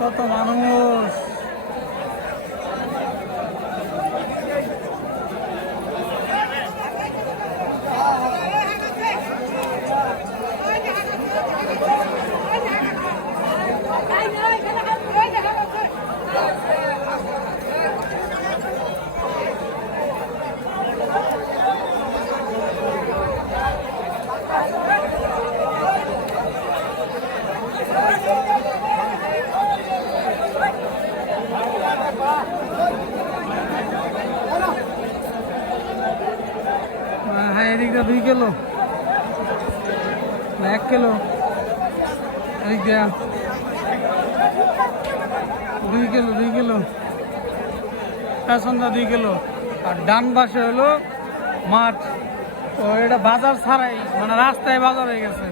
কত মানুষ। হ্যাঁ, এদিকটা 2 কিলো না 1 কিলো, এদিকটা 2 কিলো 2 কিলো, পেছনটা 2 কিলো। আর ডান পাশে হলো মাঠ। তো এটা বাজার ছাড়াই, মানে রাস্তায় বাজার হয়ে গেছে।